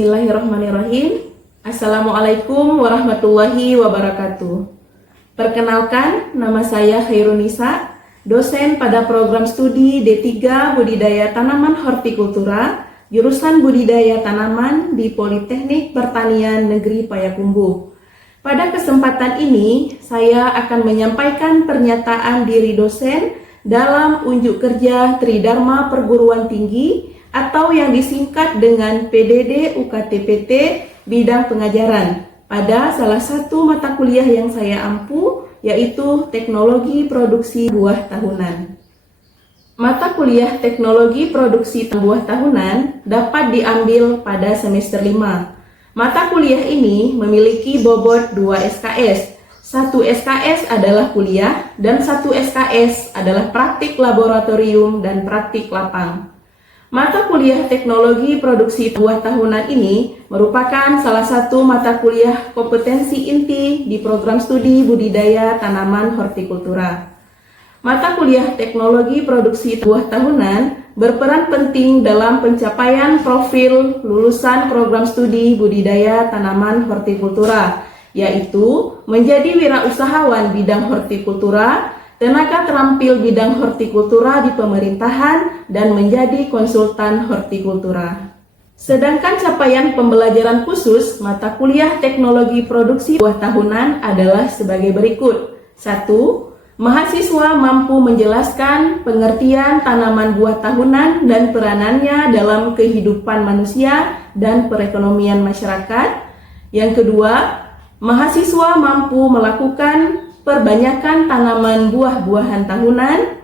Bismillahirrahmanirrahim. Assalamualaikum warahmatullahi wabarakatuh. Perkenalkan, nama saya Khairunisa, dosen pada program studi D3 Budidaya Tanaman Hortikultura, jurusan Budidaya Tanaman di Politeknik Pertanian Negeri Payakumbuh. Pada kesempatan ini, saya akan menyampaikan pernyataan diri dosen dalam unjuk kerja Tridharma Perguruan Tinggi atau yang disingkat dengan PDD UKTPT bidang pengajaran pada salah satu mata kuliah yang saya ampu, yaitu Teknologi Produksi Buah Tahunan. Mata kuliah Teknologi Produksi Buah Tahunan dapat diambil pada semester 5. Mata kuliah ini memiliki bobot 2 SKS. 1 SKS adalah kuliah dan 1 SKS adalah praktik laboratorium dan praktik lapang. Mata kuliah Teknologi Produksi Buah Tahunan ini merupakan salah satu mata kuliah kompetensi inti di program studi Budidaya Tanaman Hortikultura. Mata kuliah Teknologi Produksi Buah Tahunan berperan penting dalam pencapaian profil lulusan program studi Budidaya Tanaman Hortikultura, yaitu menjadi wirausahawan bidang hortikultura, tenaga terampil bidang hortikultura di pemerintahan, dan menjadi konsultan hortikultura. Sedangkan capaian pembelajaran khusus mata kuliah Teknologi Produksi Buah Tahunan adalah sebagai berikut. 1. Mahasiswa mampu menjelaskan pengertian tanaman buah tahunan dan peranannya dalam kehidupan manusia dan perekonomian masyarakat. Yang kedua, mahasiswa mampu melakukan perbanyakan tanaman buah-buahan tahunan.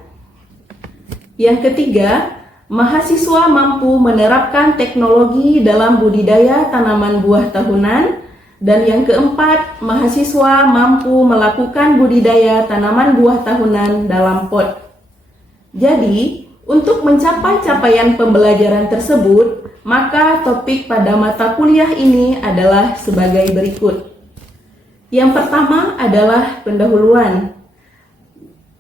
Yang ketiga, mahasiswa mampu menerapkan teknologi dalam budidaya tanaman buah tahunan. Dan yang keempat, mahasiswa mampu melakukan budidaya tanaman buah tahunan dalam pot. Jadi, untuk mencapai capaian pembelajaran tersebut, maka topik pada mata kuliah ini adalah sebagai berikut. Yang pertama adalah pendahuluan.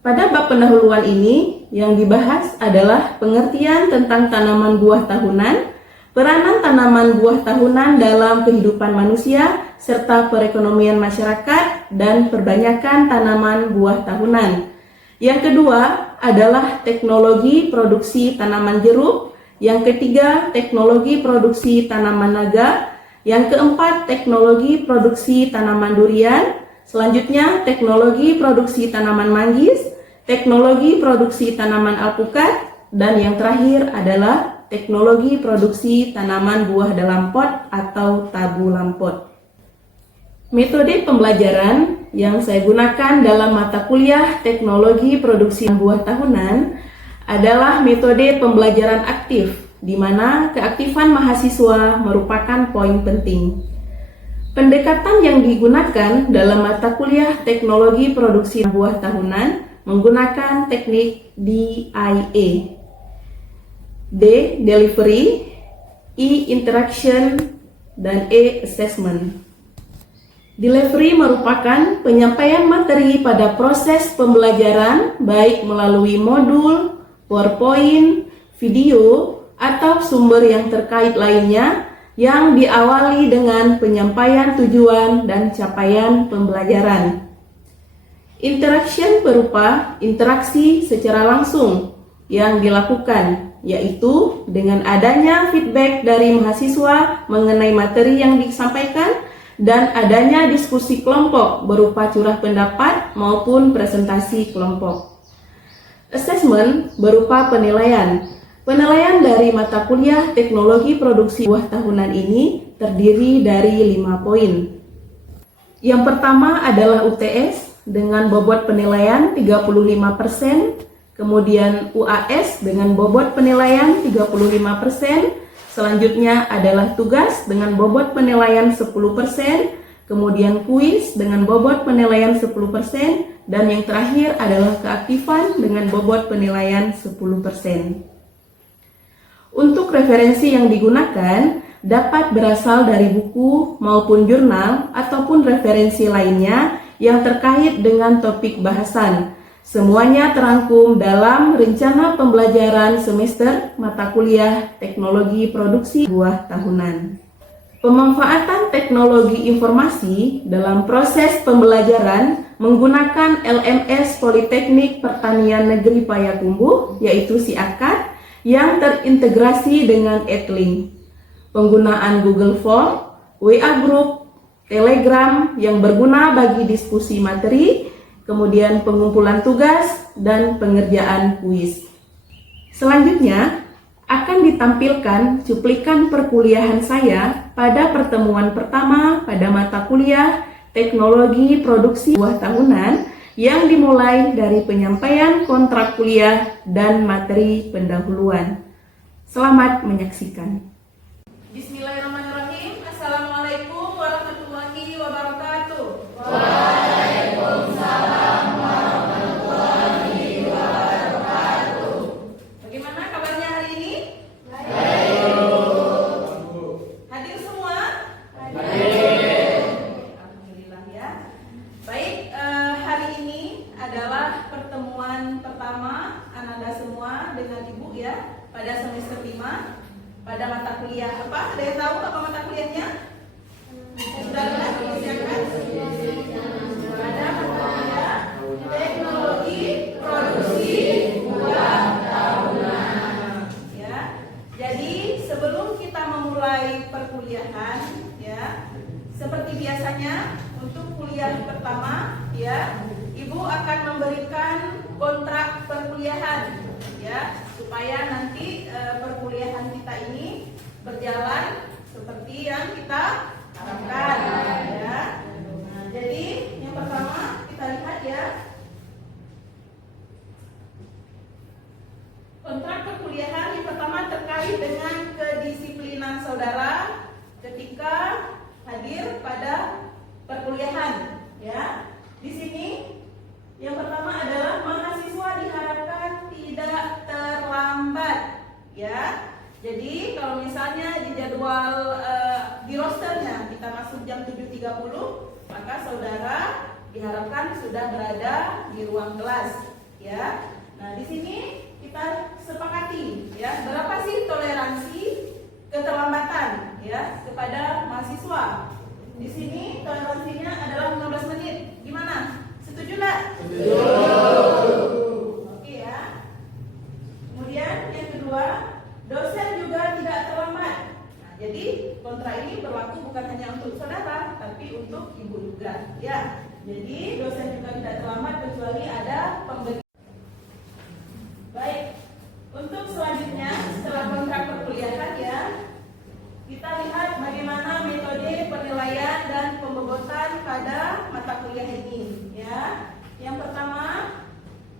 Pada bab pendahuluan ini, yang dibahas adalah pengertian tentang tanaman buah tahunan, peranan tanaman buah tahunan dalam kehidupan manusia, serta perekonomian masyarakat, dan perbanyakan tanaman buah tahunan. Yang kedua adalah teknologi produksi tanaman jeruk. Yang ketiga, teknologi produksi tanaman naga. Yang keempat, teknologi produksi tanaman durian. Selanjutnya, teknologi produksi tanaman manggis, teknologi produksi tanaman alpukat, dan yang terakhir adalah teknologi produksi tanaman buah dalam pot atau tabu lampot. Metode pembelajaran yang saya gunakan dalam mata kuliah Teknologi Produksi Buah Tahunan adalah metode pembelajaran aktif, di mana keaktifan mahasiswa merupakan poin penting. Pendekatan yang digunakan dalam mata kuliah Teknologi Produksi Buah Tahunan menggunakan teknik DIA. D. Delivery, E. Interaction, dan E. Assessment. Delivery merupakan penyampaian materi pada proses pembelajaran baik melalui modul, PowerPoint, video, atau sumber yang terkait lainnya yang diawali dengan penyampaian tujuan dan capaian pembelajaran. Interaction berupa interaksi secara langsung yang dilakukan, yaitu dengan adanya feedback dari mahasiswa mengenai materi yang disampaikan dan adanya diskusi kelompok berupa curah pendapat maupun presentasi kelompok. Assessment berupa penilaian. Penilaian dari mata kuliah Teknologi Produksi Buah Tahunan ini terdiri dari 5 poin. Yang pertama adalah UTS dengan bobot penilaian 35%, kemudian UAS dengan bobot penilaian 35%, selanjutnya adalah tugas dengan bobot penilaian 10%, kemudian kuis dengan bobot penilaian 10%, dan yang terakhir adalah keaktifan dengan bobot penilaian 10%. Untuk referensi yang digunakan dapat berasal dari buku maupun jurnal ataupun referensi lainnya yang terkait dengan topik bahasan. Semuanya terangkum dalam rencana pembelajaran semester mata kuliah Teknologi Produksi Buah Tahunan. Pemanfaatan teknologi informasi dalam proses pembelajaran menggunakan LMS Politeknik Pertanian Negeri Payakumbuh, yaitu SIAKAT, yang terintegrasi dengan Edlink. Penggunaan Google Form, WA Group, Telegram yang berguna bagi diskusi materi, kemudian pengumpulan tugas, dan pengerjaan kuis. Selanjutnya, akan ditampilkan cuplikan perkuliahan saya pada pertemuan pertama pada mata kuliah Teknologi Produksi Buah Tahunan yang dimulai dari penyampaian kontrak kuliah dan materi pendahuluan. Selamat menyaksikan. Bismillahirrahmanirrahim. Assalamualaikum warahmatullahi wabarakatuh. Waalaikumsalam warahmatullahi wabarakatuh. Bagaimana kabarnya hari ini? Baik. Hadir semua? Hadir. Alhamdulillah ya. Baik, hari ini adalah pertemuan pertama Ananda semua dengan Ibu ya pada semester 5 pada mata kuliah apa? Ada yang tahu apa mata kuliahnya? Sudah ada disiapkan? Pada mata kuliah Teknologi Produksi Buah Tahunan. Ya. Jadi sebelum kita memulai perkuliahan, ya, seperti biasanya untuk kuliah pertama, ya, Ibu akan memberikan kontrak perkuliahan, ya, supaya nanti perkuliahan kita ini berjalan seperti yang kita harapkan, ya. Nah, jadi yang pertama kita lihat ya, kontrak perkuliahan yang pertama terkait dengan kedisiplinan saudara ketika hadir pada perkuliahan, ya. Di sini yang pertama adalah mahasiswa diharapkan tidak terlambat, ya. Jadi kalau misalnya di jadwal di rosternya kita masuk jam 7.30, maka saudara diharapkan sudah berada di ruang kelas, ya. Nah, di sini kita sepakati, ya, berapa sih toleransi keterlambatan, ya, kepada mahasiswa. Di sini toleransinya adalah 15 menit. Gimana? Setuju nggak? Setuju. Oke ya. Kemudian yang kedua, dosen juga tidak terlambat. Nah, jadi kontrak ini berlaku bukan hanya untuk saudara, tapi untuk ibu juga, ya. Jadi dosen juga tidak terlambat kecuali ada pemberi. Baik. Untuk selanjutnya setelah kontrak perkuliahan, ya, kita lihat bagaimana metode penilaian dan pembobotan pada mata kuliah ini, ya. Yang pertama,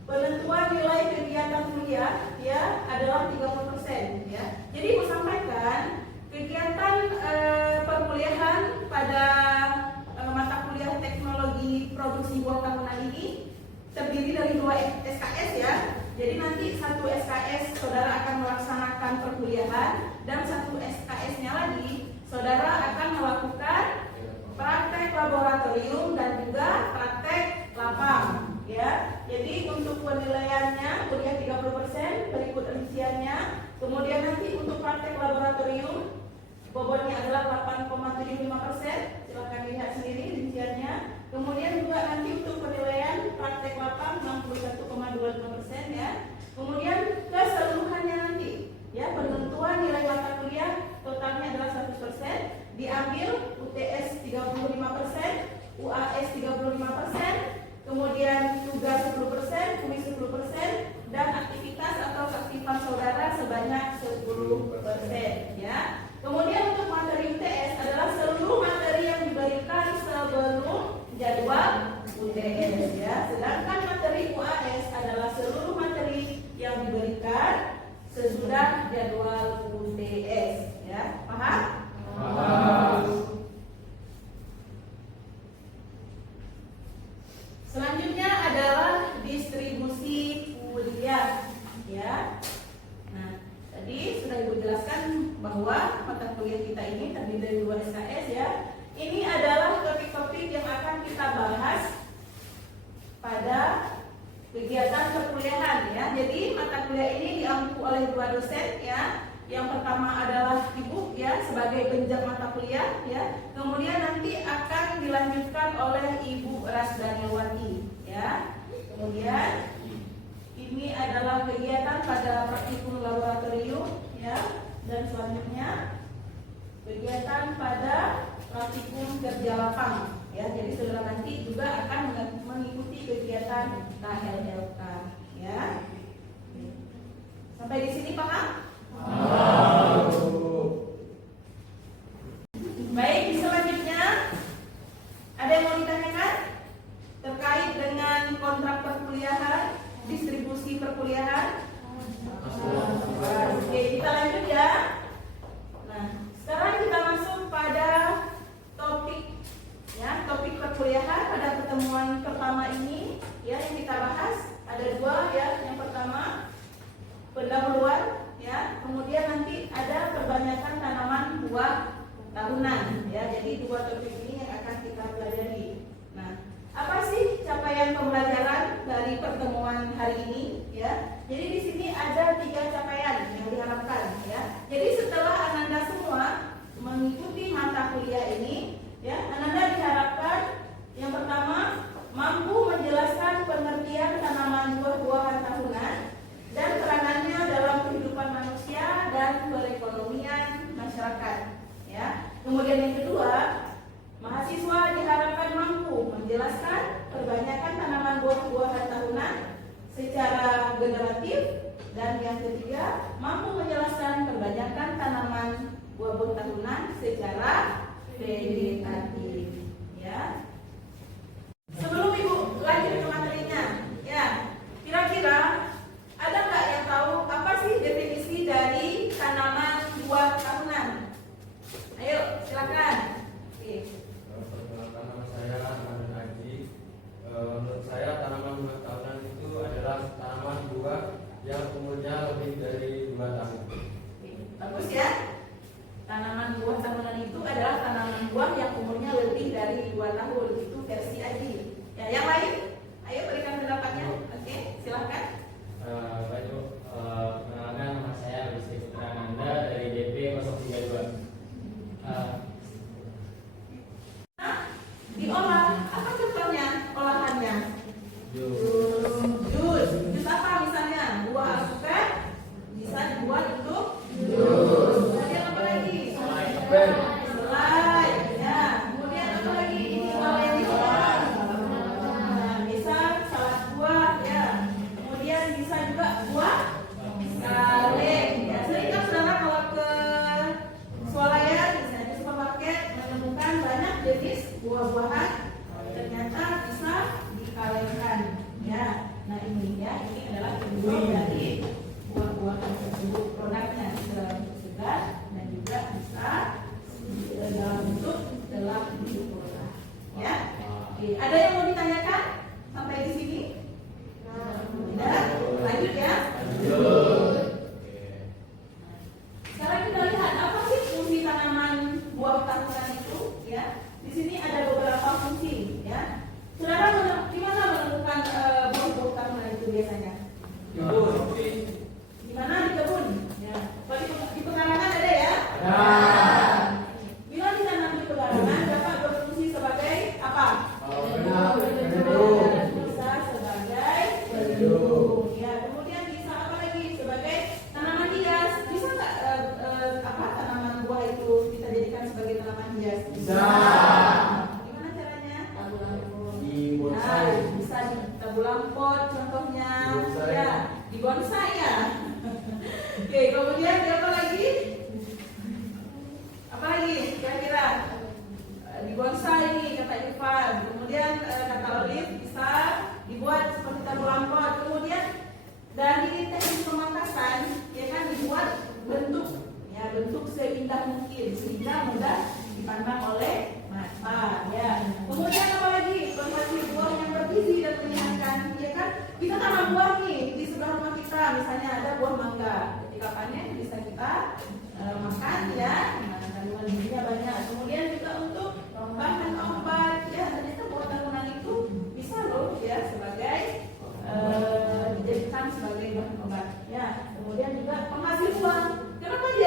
penentuan nilai kegiatan kuliah, ya, adalah 30%, ya. Jadi Ibu sampaikan kegiatan perkuliahan pada mata kuliah Teknologi Produksi Buah Tahunan ini terdiri dari 2 SKS, ya. Jadi nanti 1 SKS saudara akan melaksanakan perkuliahan dan 1 SKS-nya lagi saudara akan melakukan praktek laboratorium dan juga praktek lapang, ya. Jadi untuk penilaiannya kuliah 30%, berikut rinciannya. Kemudian nanti untuk praktek laboratorium bobotnya adalah 8,75%. Silakan lihat sendiri rinciannya. Kemudian juga nanti untuk penilaian praktek lapang 61,25%, ya. Kemudian keseluruhannya nanti, ya, penentuan nilai mata kuliah totalnya adalah 100%, diambil UTS 35%, UAS 35%, kemudian tugas 10%, kuis 10%, dan aktivitas atau keaktifan saudara sebanyak 10%, ya. Kemudian untuk materi UTS adalah seluruh materi yang diberikan sebelum jadwal UTS, ya. Sedangkan materi UAS adalah seluruh materi yang diberikan sesudah jadwal UTS, ya. Paham? Paham. Selanjutnya adalah distribusi kuliah, ya. Nah, tadi sudah Ibu jelaskan bahwa mata kuliah kita ini terdiri dari 2 SKS, ya. Ini adalah topik-topik yang akan kita bahas pada kegiatan perkuliahan, ya. Jadi mata kuliah ini diampu oleh 2 dosen, ya. Yang pertama adalah ibu ya sebagai penjam mata kuliah ya. Kemudian nanti akan dilanjutkan oleh Ibu Rasdaniawati ya. Kemudian ini adalah kegiatan pada praktikum laboratorium ya, dan selanjutnya kegiatan pada praktikum kerja lapang ya. Jadi saudara nanti juga akan mengikuti kegiatan KLLK ya. Sampai di sini paham? Baik, selanjutnya ada yang mau ditanyakan terkait dengan kontrak perkuliahan, distribusi perkuliahan? Oke, kita lanjut ya. Nah, sekarang kita masuk pada topik ya, topik perkuliahan pada pertemuan pertama ini ya. Yang kita bahas ada dua ya. Yang pertama pendahuluan ya, kemudian nanti ada perbanyakan tanaman buah tahunan ya. Jadi dua topik ini yang akan kita pelajari. Nah, apa sih capaian pembelajaran dari pertemuan hari ini ya? Jadi di sini ada 3 capaian yang diharapkan ya. Jadi setelah Ananda semua mengikuti mata kuliah ini ya, Ananda diharapkan yang pertama mampu menjelaskan pengertian tanaman buah-buahan tahunan dan peranannya dalam kehidupan manusia dan perekonomian masyarakat ya. Kemudian yang kedua, mahasiswa diharapkan mampu menjelaskan perbanyakan tanaman buah-buahan tahunan secara generatif, dan yang ketiga mampu menjelaskan perbanyakan tanaman buah-buah tahunan secara vegetatif ya. Sebelum Ibu lanjut ke materinya ya, kira-kira ada nggak yang tahu apa sih definisi dari tanaman buah tahunan? Ayo, silakan. Perkenalkan, nama saya Ahmad Haji. Menurut saya tanaman buah tahunan itu adalah tanaman buah yang umurnya lebih dari 2 tahun. Bagus ya. Tanaman buah tahunan itu adalah tanaman buah yang umurnya lebih dari 2 tahun. Itu versi Aji. Ya, yang lain? Ayo berikan pendapatnya. Oke, silakan. Baik, perkenalkan, nama saya Rizky Putra Nanda dari DP 032. Diolah, apa contohnya olahannya? Jus apa misalnya? Buah alpukat bisa dibuat untuk jus. Kemudian apa lagi? Selai ya. Kemudian apa lagi? Ini kalau yang diolah. Nah, bisa salad buah ya. Kemudian bisa juga buah kaleng ya. Sering kan saudara kalau ke swalayan misalnya di supermarket menemukan banyak jenis buah-buahan ternyata bisa dikalengkan ya. Nah ini ya, ini adalah bentuk dari buah-buahan tersebut. Produknya bisa bentuk segar dan juga bisa dalam bentuk diolah ya. Oke, ada yang mau ditanyakan sampai di sini? Tidak? Lanjut ya. Sekarang kita lihat apa sih fungsi tanaman buah tahunan itu ya. Di sini ada beberapa fungsi ya. Saudara gimana menemukan buah-buah tahunan itu biasanya? Di mana? Di kebun. Ya. Kalau di pekarangan ada ya? Bila ditanam di pekarangan dapat berfungsi sebagai apa? Bisa sebagai pelindung. Ya. Kemudian bisa apa lagi? Sebagai tanaman hias. Bisa nggak tanaman buah itu kita jadikan sebagai tanaman hias? Bisa. Gimana caranya? Di bonsai. Bisa di tabulam pot contohnya. Ya, di bonsai ya. Oke, kemudian apa lagi? Apa lagi? Kira-kira di bonsai ini kata Irfan. Kemudian kata Olive bisa dibuat seperti tabulam pot. Kemudian dari teknik pemangkasan ya kan dibuat bentuk ya, bentuk seindah mungkin sehingga mudah dipandang oleh mata ya. Kemudian apa lagi? Berhasil buah yang bergizi dan menyenangkan ya kan. Kita tanam buah nih di sebelah rumah kita, misalnya ada buah mangga. Ketika panen bisa kita makan ya. Nah, kandungan gizinya banyak. Kemudian juga untuk bahan obat ya, ternyata buah tahunan itu bisa loh ya sebagai dijadikan sebagai bahan obat ya. Kemudian juga penghasil uang. Kenapa dia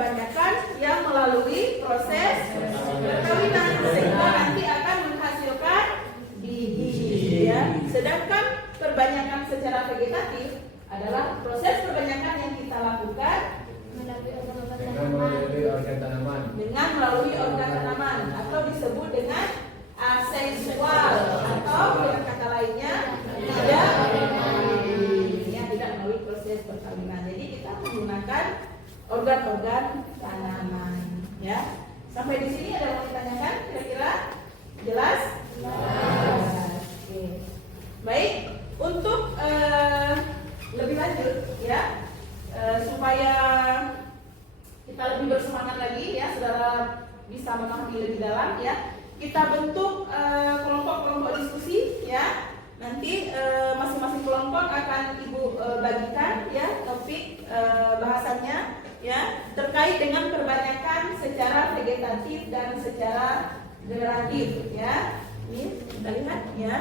perbanyakan yang melalui proses perkawinan sehingga nanti akan menghasilkan biji ya. Sedangkan perbanyakan secara vegetatif adalah proses perbanyakan yang kita lakukan dengan melalui organ tanaman atau disebut dengan aseksual atau dengan kata lainnya tidak melalui proses perkawinan. Jadi kita menggunakan organ-organ tanaman ya. Sampai di sini ada yang mau ditanyakan kira-kira jelas? Oke. Baik, untuk lebih lanjut ya, supaya kita lebih bersemangat lagi ya, saudara bisa memahami lebih dalam ya. Kita bentuk kelompok-kelompok diskusi ya. Nanti masing-masing kelompok akan Ibu bagikan ya topik bahasannya ya terkait dengan perbanyakan secara vegetatif dan secara generatif ya. Ini kita lihat ya.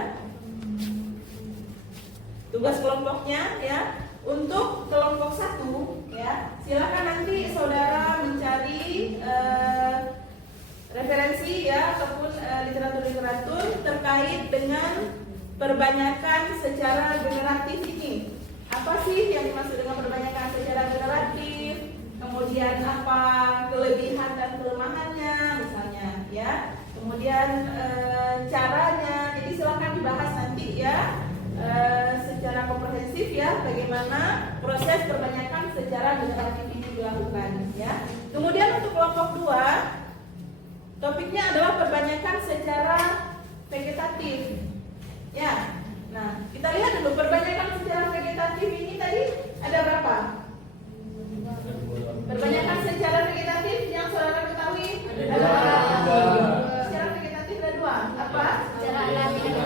Tugas kelompoknya ya. Untuk kelompok 1 ya, silakan nanti saudara mencari referensi ya ataupun literatur-literatur terkait dengan perbanyakan secara generatif ini. Apa sih yang dimaksud dengan perbanyakan secara generatif? Kemudian apa kelebihan dan kelemahannya misalnya ya. Kemudian caranya. Jadi silakan dibahas nanti ya. Secara komprehensif ya bagaimana proses perbanyakan secara generatif ini dilakukan ya. Kemudian untuk kelompok 2 topiknya adalah perbanyakan secara vegetatif ya. Nah kita lihat dulu perbanyakan secara vegetatif ini tadi ada berapa? Perbanyakan secara vegetatif yang saudara ketahui ada secara vegetatif ada 2 apa? Secara alami dan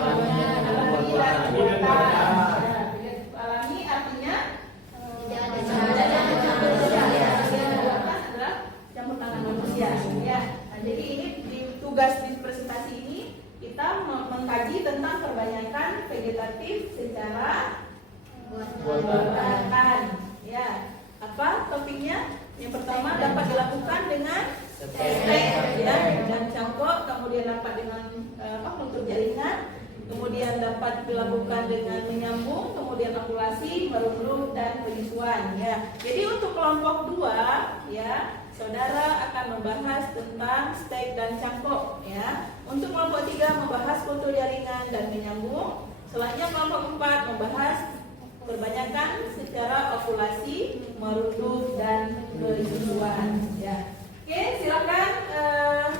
alami artinya campur tangan manusia ya. Nah, jadi ini di tugas di presentasi ini kita mengkaji tentang perbanyakan vegetatif secara buatan ya. Apa topiknya? Yang pertama dapat dilakukan dengan stek ya dan cangkok, kemudian dapat dengan kultur jaringan, kemudian dapat dilakukan dengan menyambung, kemudian okulasi, merunduk dan penyusuan ya. Jadi untuk kelompok 2 ya, saudara akan membahas tentang stek dan cangkok ya. Untuk kelompok 3 membahas kultur jaringan dan menyambung. Selanjutnya kelompok 4 membahas perbanyakan secara okulasi, merunduk dan penyusuan ya. Oke, silakan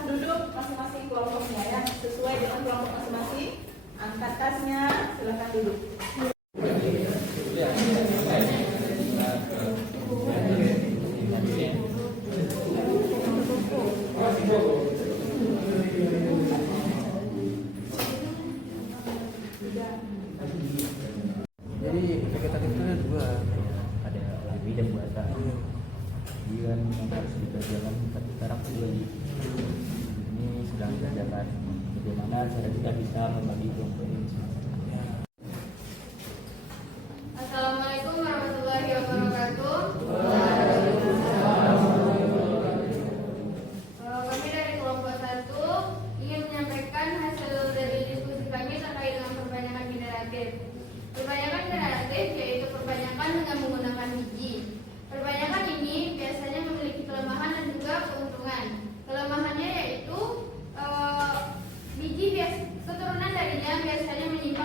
duduk masing-masing kelompoknya ya, sesuai dengan kelompok masing-masing. Angkat tasnya, silakan duduk. Jadi vegetatif itu ada 2, ada alami dan buatan. Dia memang harus dikerjakan, tapi sekarang sudah ini sedang dikerjakan. Bagaimana cara kita bisa membagi kelompok ini? Assalamualaikum warahmatullahi wabarakatuh. Kami dari kelompok 1 ingin menyampaikan hasil dari diskusi kami terkait dengan perbanyakan generatif. Perbanyakan generatif yaitu perbanyakan dengan menggunakan biji. Perbanyakan ini biasanya memiliki kelemahan dan juga keuntungan. Kelemahannya yaitu biji keturunan darinya biasanya menyimpan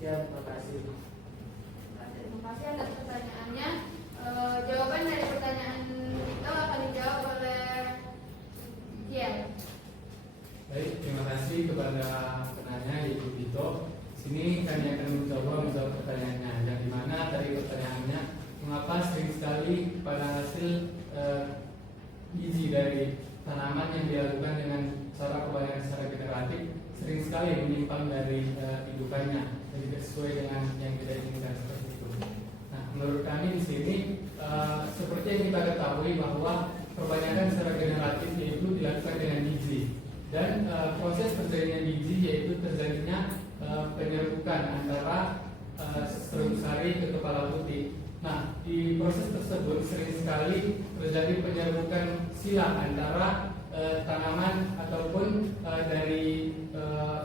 Sekian, terima kasih. Terima kasih atas pertanyaannya. Jawaban dari pertanyaan itu akan dijawab oleh Jian. Baik, terima kasih kepada penanya Ibu Tito. Sini kami akan mencoba menjawab pertanyaannya, yang dimana dari pertanyaannya mengapa sering sekali pada hasil gizi dari tanaman yang dilakukan dengan cara pembayaran secara generatif sering sekali menyimpang dari hidupannya dan tidak sesuai dengan yang kita inginkan seperti itu. Nah, menurut kami di sini seperti yang kita ketahui bahwa perbanyakan secara generatif yaitu dilakukan dengan gizi dan proses terjadinya gizi yaitu terjadinya penyerbukan antara serum sari ke kepala putih. Nah, di proses tersebut sering sekali terjadi penyerbukan silang antara tanaman ataupun dari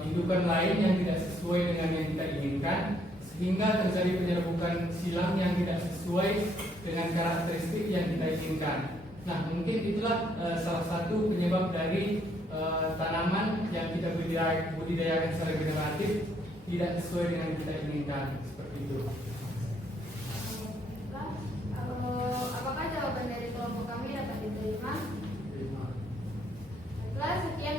indukan lain yang tidak sesuai dengan yang kita inginkan, sehingga terjadi penyerbukan silang yang tidak sesuai dengan karakteristik yang kita inginkan. Nah, mungkin itulah salah satu penyebab dari tanaman yang kita budidayakan secara generatif tidak sesuai dengan yang kita inginkan, seperti itu. Apakah jawaban dari kelompok kami dapat diterima? Baiklah, sekian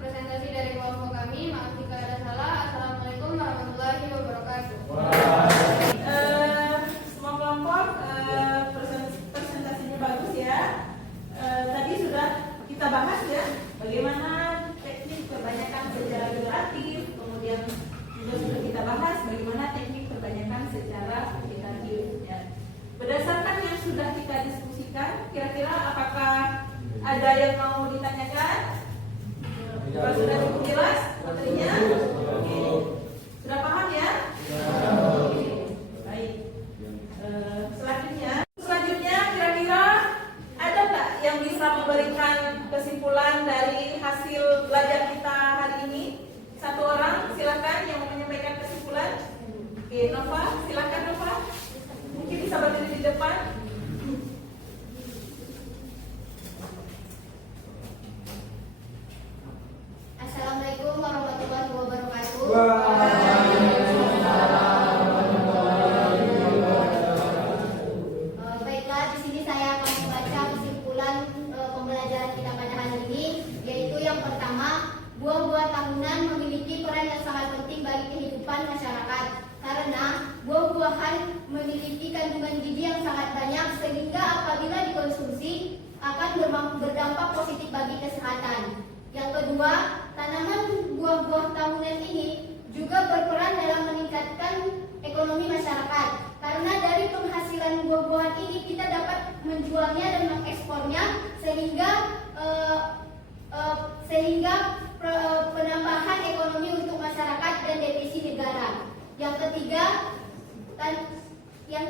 presentasi dari kelompok kami. Maaf jika ada salah. Assalamualaikum warahmatullahi wabarakatuh. Semua kelompok presentasinya bagus ya. Tadi sudah kita bahas ya bagaimana teknik perbanyakan secara generatif, kemudian juga sudah kita bahas bagaimana teknik perbanyakan secara vegetatif ya. Berdasarkan yang sudah kita diskusikan, kira-kira apakah ada yang mau ditanyakan? Apa sudah cukup jelas materinya? Oke. Sudah paham ya? Oke. Baik. Selanjutnya kira-kira ada nggak yang bisa memberikan kesimpulan dari hasil belajar kita hari ini? Satu orang, silakan yang mau menyampaikan kesimpulan. Oke, Nova, silakan Nova. Mungkin bisa berdiri di depan. Assalamualaikum warahmatullahi wabarakatuh. Baiklah, di sini saya akan membaca kesimpulan pembelajaran kita pada hari ini, yaitu yang pertama, buah-buah tahunan memiliki peran yang sangat penting bagi kehidupan masyarakat karena buah-buahan memiliki kandungan gizi yang sangat banyak sehingga apabila dikonsumsi akan berdampak positif bagi kesehatan. Yang kedua, tanaman buah-buah tahunan ini juga berperan dalam meningkatkan ekonomi masyarakat karena dari penghasilan buah-buahan ini kita dapat menjualnya dan mengekspornya sehingga penambahan ekonomi untuk masyarakat dan devisi negara. Yang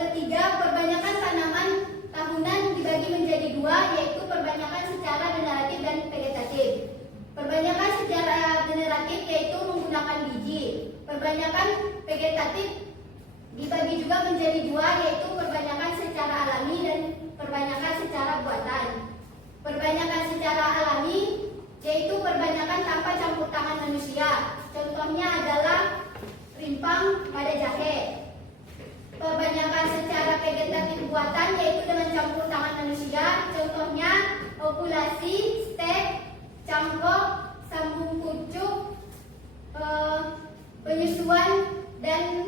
ketiga, perbanyakan tanaman tahunan dibagi menjadi dua, yaitu perbanyakan secara generatif dan vegetatif. Perbanyakan secara generatif yaitu menggunakan biji. Perbanyakan vegetatif dibagi juga menjadi dua, yaitu perbanyakan secara alami dan perbanyakan secara buatan. Perbanyakan secara alami yaitu perbanyakan tanpa campur tangan manusia. Contohnya adalah rimpang pada jahe. Perbanyakan secara vegetatif buatan yaitu dengan campur tangan manusia. Contohnya okulasi, stek, cangkok, sambung pucuk, penyusuan, dan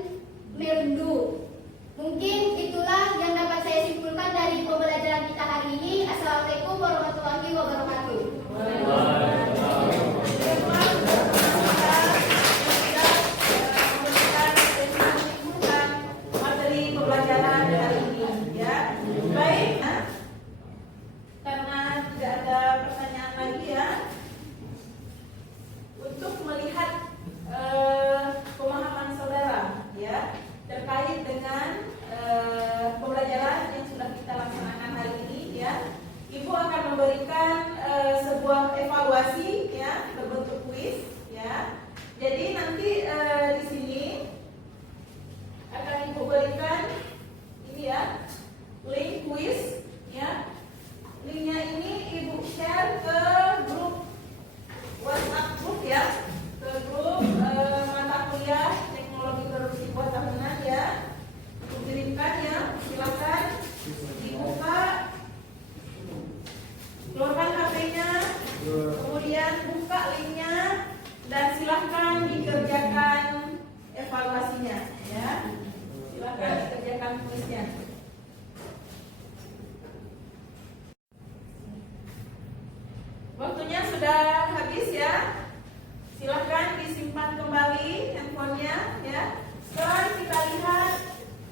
merundu. Mungkin itulah yang dapat saya simpulkan dari pembelajaran kita hari ini. Assalamualaikum warahmatullahi wabarakatuh. Materi pembelajaran hari ini ya. Baik, karena tidak ada pertanyaan lagi ya. buka linknya dan silahkan dikerjakan evaluasinya, ya. Silahkan dikerjakan tulisnya. Waktunya sudah habis ya. Silahkan disimpan kembali handphonenya, ya. Sekarang kita lihat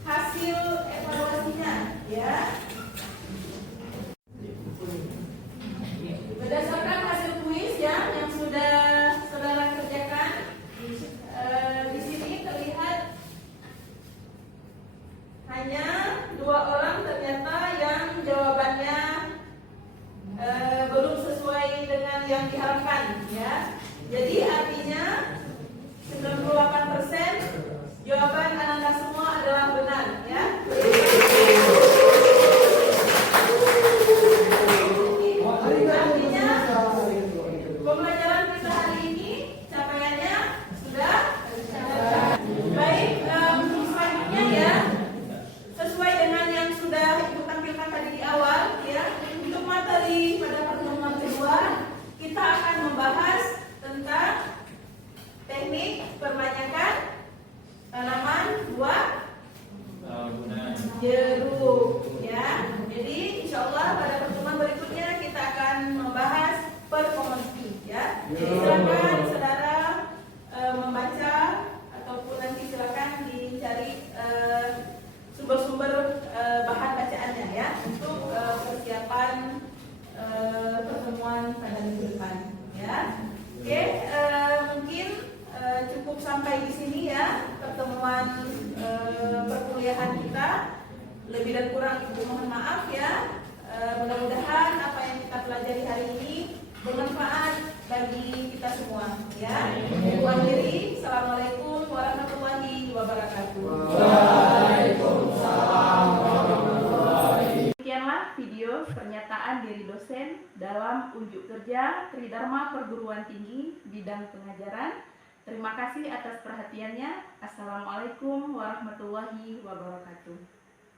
hasil evaluasinya, ya. Berdasarkan hasil kuis ya yang sudah saudara kerjakan, di sini terlihat hanya 2 orang ternyata yang jawabannya belum sesuai dengan yang diharapkan, ya. Jadi artinya 98% jawaban Anda semua adalah benar, ya. Artinya pembelajaran kita hari ini capaiannya sudah baik. Untuk selanjutnya ya, sesuai dengan yang sudah Ibu tampilkan tadi di awal, ya. Untuk materi pada pertemuan kedua kita akan membahas tentang teknik perbanyakan tanaman buah jeruk, ya. Jadi insya Allah pada pertemuan berikutnya kita akan membahas performansi, ya. Jadi silakan saudara membaca ataupun nanti silakan dicari sumber-sumber bahan bacaannya, ya, untuk persiapan pertemuan pada minggu depan, ya. Oke, mungkin cukup sampai di sini ya pertemuan perkuliahan kita. Lebih dan kurang Ibu mohon maaf ya. Mudah-mudahan apa yang kita pelajari hari ini bermanfaat bagi kita semua, ya. Ibu akhiri, assalamualaikum warahmatullahi wabarakatuh. Demikianlah video pernyataan diri dosen dalam unjuk kerja Tridharma Perguruan Tinggi bidang pengajaran. Terima kasih atas perhatiannya. Assalamualaikum warahmatullahi wabarakatuh.